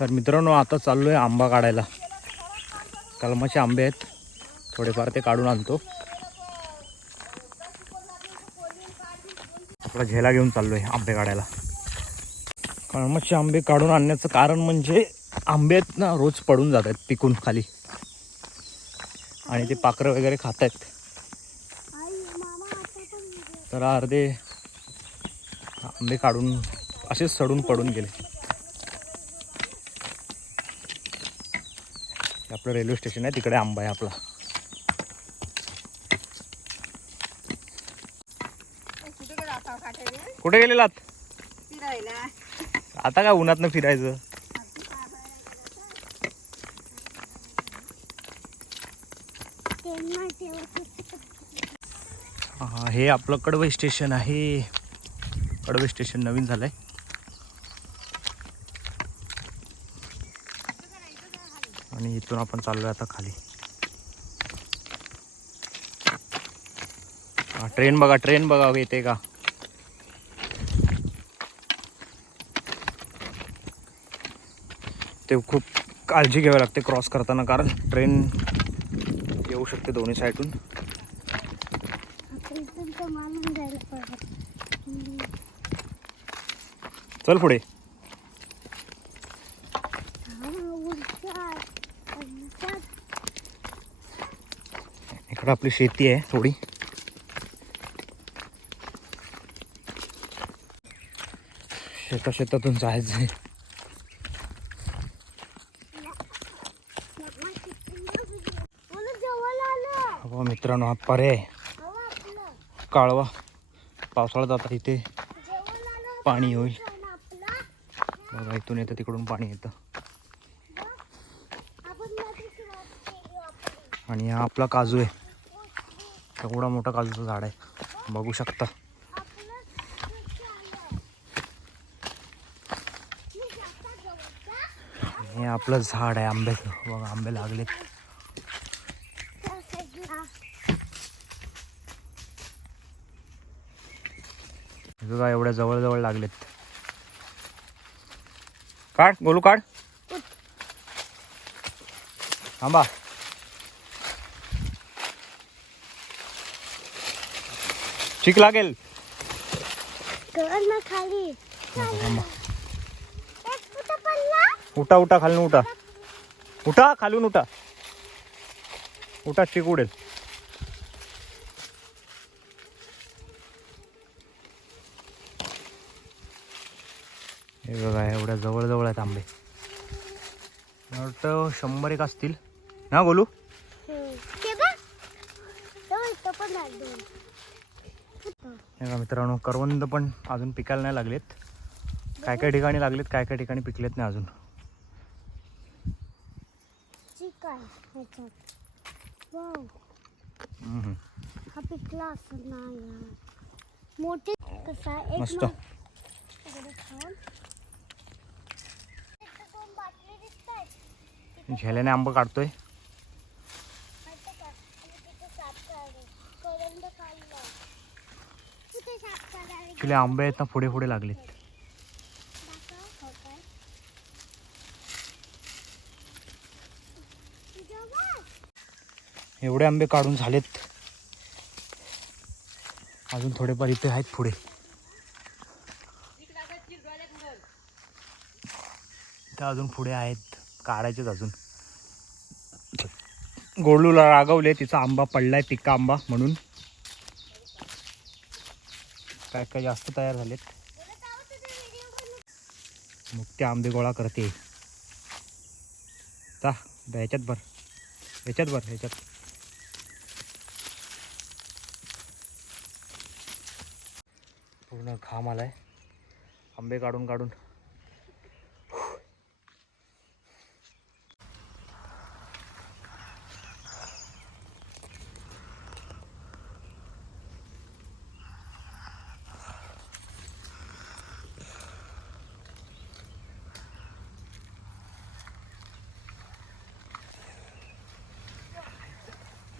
तर मित्रांनो आता चाललो आहे आंबा काढायला. कलमाचे आंबे आहेत. थोडेफार ते काढून आणतो. आपला झेला घेऊन चाललो आहे आंबे काढायला. कलमाचे आंबे काढून आणण्याचं कारण म्हणजे आंबे आहेत ना रोज पडून जात आहेत पिकून खाली. आणि ते पाखरं वगैरे खात आहेत. तर अर्धे आंबे काढून असेच सडून पडून गेले. आपलं रेल्वे स्टेशन आहे तिकडे आंबा आहे आपला. कुठे गेलेलात आता काय उन्हातनं फिरायचं? हे आपलं कडवई स्टेशन आहे. कडवई स्टेशन नवीन झालंय. आणि इथून आपण चाललोय आता खाली. ट्रेन बघा ट्रेन बघा येते का? ते खूप काळजी घ्यावी लागते क्रॉस करताना कारण ट्रेन येऊ शकते दोन्ही साईडून चल पुढे. इकडं आपली शेती आहे थोडी. शेता शेतातून जायचं आहे हो मित्रांनो हा पर्याय काळवा. पावसाळ्यात जाता इथे. पाणी होईल. बघा इथून येतं तिकडून पाणी येतं. आणि हा आपला काजू आहे. एवढा मोठा काजूचं झाड आहे. बघू शकता. हे आपलं झाड आहे आंब्याचं बघा आंबे लागलेत. का बघा एवढ्या जवळजवळ लागलेत. काढ गोलू काढ. थांबा. ठीक लागेल. खाली. उठा उठा खालून उठा. उठा खालून उठा. उठा चिक उडेल. हे बघा एवढ्या जवळ जवळ आहेत आंबे. वाटतं शंभर एक असतील. ना बोलू बघा मित्रांनो करवंद पण अजून पिकायला नाही लागलेत. काय काय ठिकाणी लागलेत काय काय ठिकाणी पिकलेत नाही अजून. चिक आहे ह्याच्यात. वाव हम्म. हा पिकला असं ना यार मोठे कसा एक मस्त मा- इकडे खाऊन. इथं दोन बाटली दिसतायत. झेल्याने आंबा काढतोय माहिती का? आणि तिथे साप काढले. करवंद खाल्लं. कुठे साप ॲक्च्युली आंबे आहेत ना पुढे पुढे लागलेत. एवढे आंबे काढून झालेत. अजून थोडेफार इथे आहेत पुढे. इथे अजून पुढे आहेत काढायचेच अजून. गोडलूला रागवले तिचा आंबा पडलाय पिका आंबा म्हणून. काय काय जास्त तयार झालेत. मग ते आंबे गोळा करते. चा ह्याच्यात भर. ह्याच्यात भर ह्याच्यात. पूर्ण घाम आलाय. आंबे काढून काढून.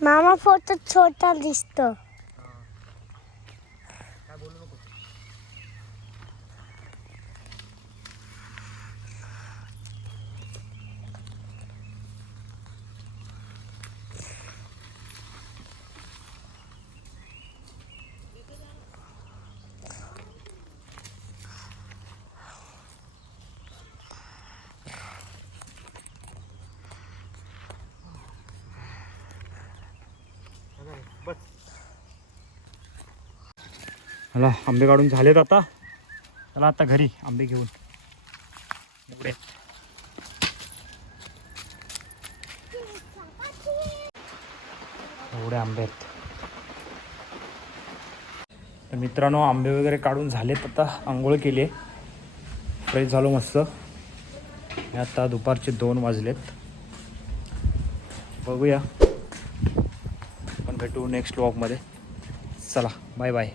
मामा फोटो छोटा दिसतो. बस. मला आंबे काढून झालेत आता. चला आता घरी आंबे घेऊन. एवढे. एवढे आंबे आहेत. तर मित्रांनो आंबे वगैरे काढून झालेत आता. आंघोळ केली फ्रेश झालो मस्त. आता दुपारचे दोन वाजलेत. बघूया. भेटू नेक्स्ट वॉकमध्ये चला बाय बाय